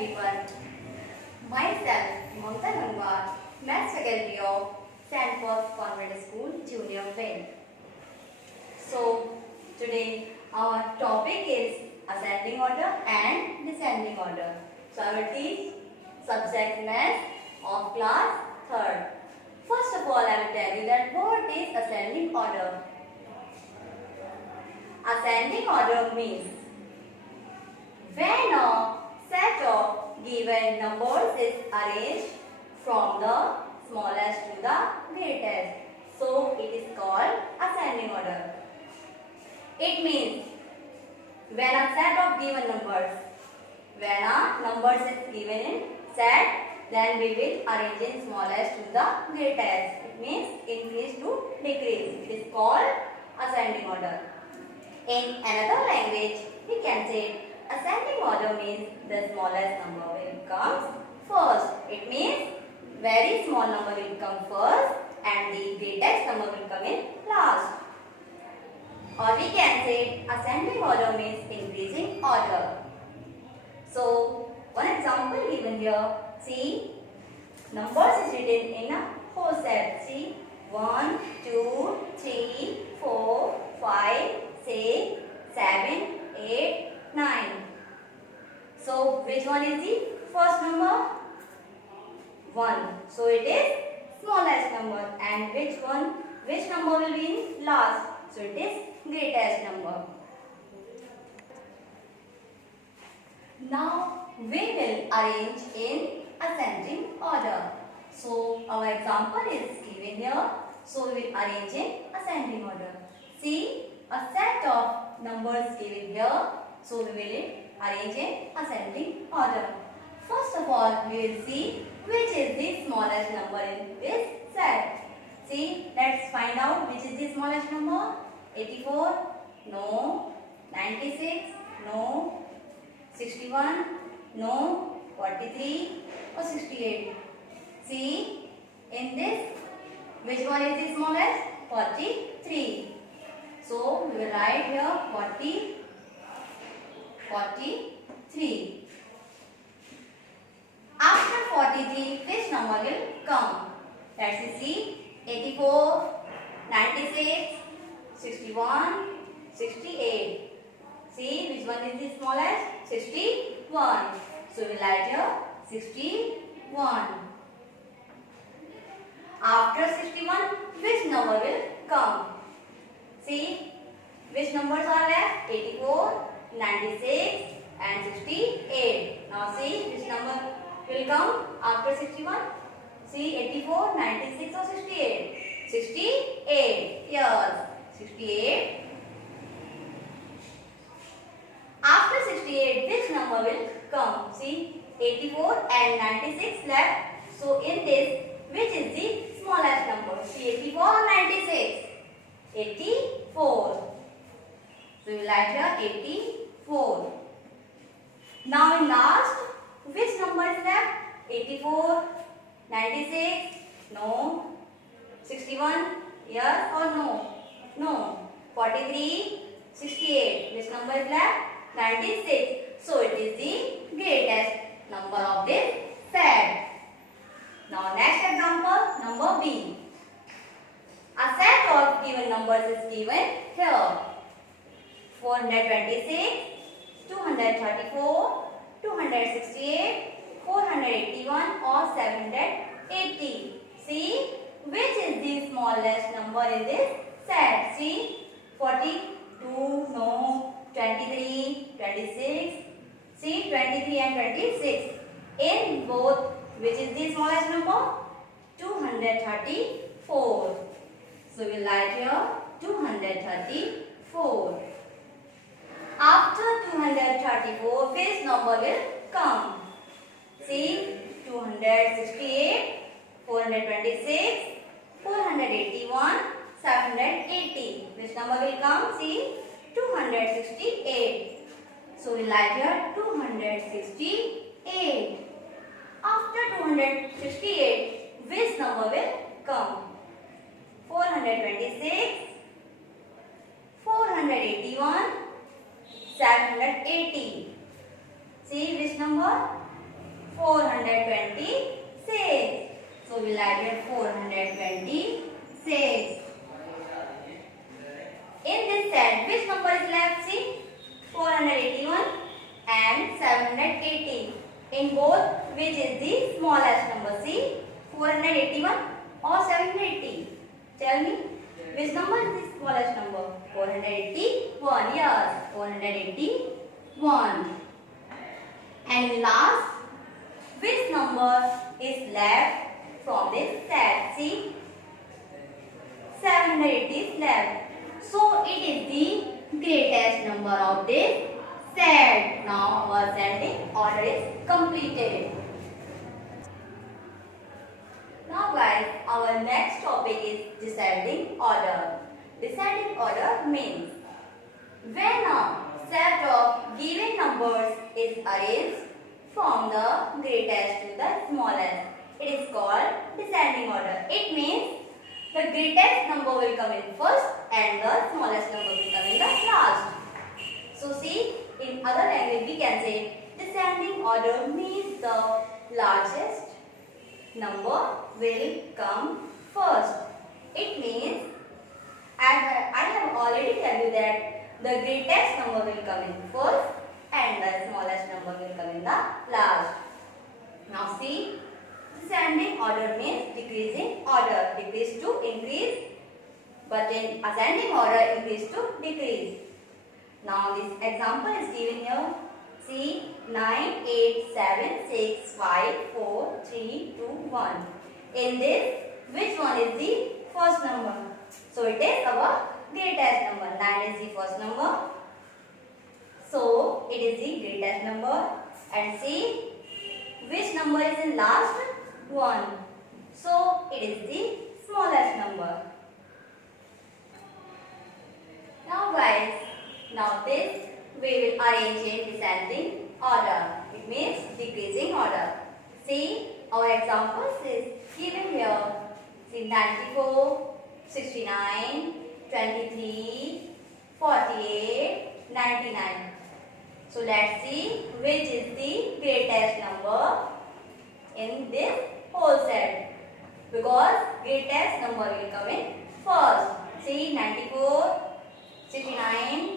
everyone. Myself, Mamta Gangwar, Maths Faculty of Sandford Convent School, Junior Wing. So, today our topic is ascending order and descending order. So, I will teach subject Maths of class 3rd. First of all, I will tell you that what is ascending order. Ascending order means when a set of given numbers is arranged from the smallest to the greatest. So, it is called ascending order. It means when a set of given numbers, when a numbers is given in set, then we will arrange in smallest to the greatest. It means increase to decrease. It is called ascending order. In another language, we can say ascending order means the smallest number will come first. It means very small number will come first and the greatest number will come in last. Or we can say ascending order means increasing order. So, one example given here. See, numbers is written in a whole set. See, 1, 2, 3, 4, 5, 6, 7, 8, 9. So, which one is the first number? 1. So, it is smallest number. And which number will be in last? So, it is greatest number. Now, we will arrange in ascending order. So, our example is given here. So, we will arrange in ascending order. See, a set of numbers given here. So, we will arrange in ascending order. First of all, we will see which is the smallest number in this set. See, let's find out which is the smallest number. 84, no. 96, no. 61, no. 43 or 68. See, in this, which one is the smallest? 43. So, we will write here 43. After 43, which number will come? Let's see. 84, 96, 61, 68. See, which one is the smallest? 61. So, we will write here 61. After 61, which number will come? See, which numbers are left? 84, 96 and 68. Now, see, which number will come after 61? See, 84, 96 or 68? 68. Yes, 68. After 68, which number will come? See, 84 and 96 left. So, in this, which is the smallest number? See, 84 or 96? 84. So, we will write here 84. Now, in last, which number is left? 84, 96, no. 61, yes or no? No. 43, 68. Which number is left? 96. So, it is the greatest number of this set. Now, next example, number B. A set of given numbers is given here. 426, 234, 268, 481 or 780. See, which is the smallest number in this set? See, 42, no. 23, 26. See, 23 and 26. In both, which is the smallest number? 234. So, we will write here 234. After 234, which number will come? See, 268, 426, 481, 780. Which number will come? See, 268. So, we will write here 268. After 268, which number will come? 426, 481, 780. See which number? 426. So we'll add here 426. In this set, which number is left? See, 481 and 780. In both, which is the smallest number? See, 481 or 780? Tell me, which number is the smallest number? 481. Yes, 481. And last, which number is left from this set? See, 780 is left. So it is the greatest number of this set. Now our ascending order is completed. Now guys, our next topic is descending order. Descending order means when a set of given numbers is arranged from the greatest to the smallest, it is called descending order. It means the greatest number will come in first and the smallest number will come in the last. So see, in other language we can say descending order means the largest number will come first. It means, as I have already told you that the greatest number will come in first and the smallest number will come in the last. Now see, descending order means decreasing order, decrease to increase, but in ascending order increase to decrease. Now this example is given here. See, 9, 8, 7, 6, 5, 4, 3, 2, 1. In this, which one is the first number? So it is our greatest number. 9 is the first number. So it is the greatest number. And see, which number is in last? 1. So it is the smallest number. Now guys, now this we will arrange in descending order. It means decreasing order. See, our examples is given here. See, 94, 69, 23, 48, 99. So let's see which is the greatest number in this whole set. Because greatest number will come in first. See, 94, 69,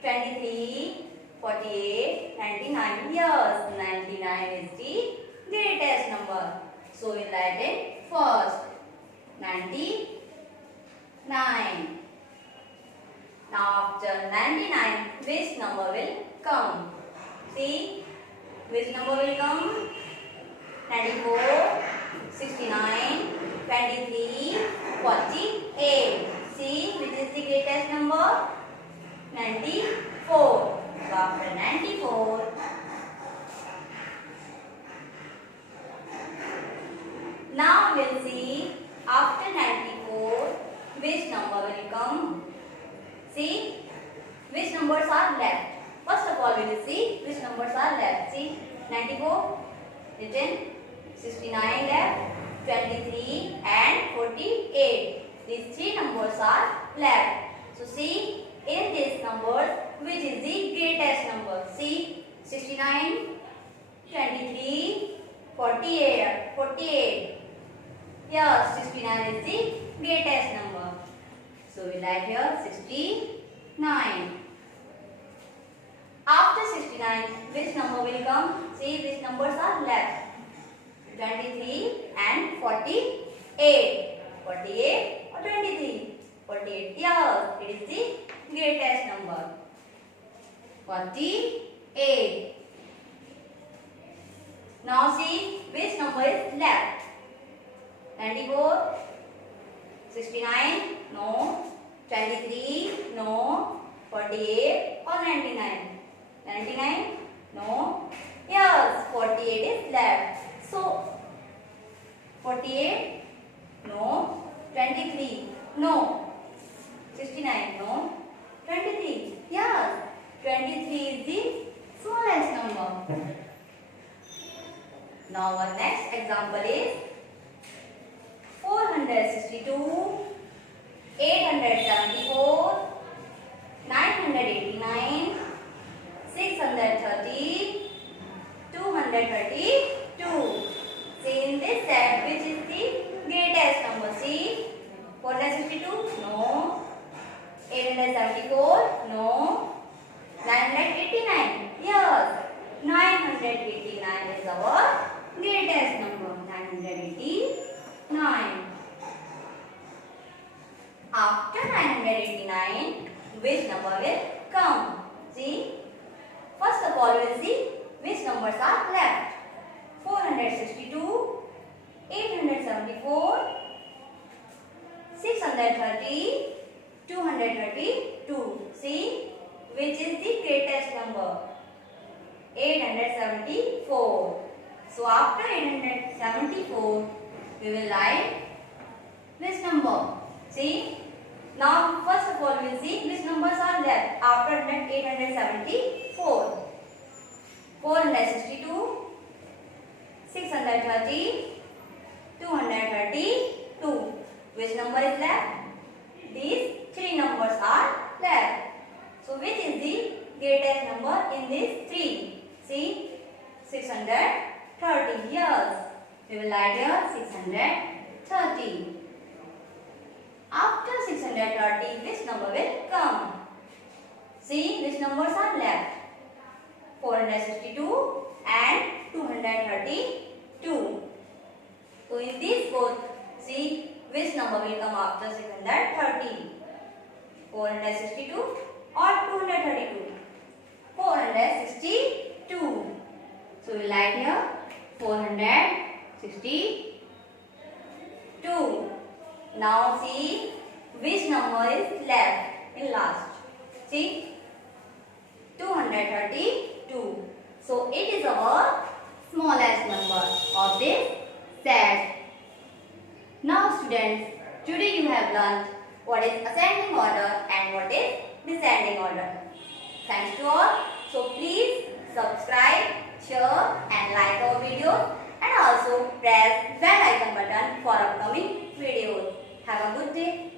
23, 48, 99. Yes, 99 is the greatest number. So we'll write it first. 99. Now after 99, which number will come? See, which number will come? 94, 69, 23, 48. See, which is the greatest number? 94. So after 94, now we'll see after 94 which number will come. See, which numbers are left. First of all, we will see which numbers are left. See, 94 written, 69 left, 23 and 48. These three numbers are left. So see, in these numbers, which is the greatest number? See, 69, 23, 48. Yes, 69 is the greatest number. So we write here 69. After 69, which number will come? See, which numbers are left? 23 and 48. 48 or 23? 48. Yes, it is the greatest number. 48. Now see which number is left. 94, 69, no. 23, no. 48 or 99? 99, no. Yes, 48 is left. So 48, no. 23, no. 69, no. 23, yes. 23 is the smallest number. Now our next example is 462, 874, 989, 630, 230, number will come. See, first of all we will see which numbers are left. 462, 874, 630, 232. See, which is the greatest number? 874. So after 874, we will write which number? See, now first of all we will see which numbers are left after 874. 462, 630, 232. Which number is left? These three numbers are left. So which is the greatest number in these three? See, 630. Yes, we will write here 630. After 630, which number will come? See, which numbers are left? 462 and 232. So in these both, see which number will come after 630? 462 or 232? 462. So we will write here 462. Now see which number is left in last. See, 232. So it is our smallest number of this set. Now students, today you have learned what is ascending order and what is descending order. Thanks to all. So please subscribe, share and like our videos, and also press bell icon button for upcoming videos. Have a good day.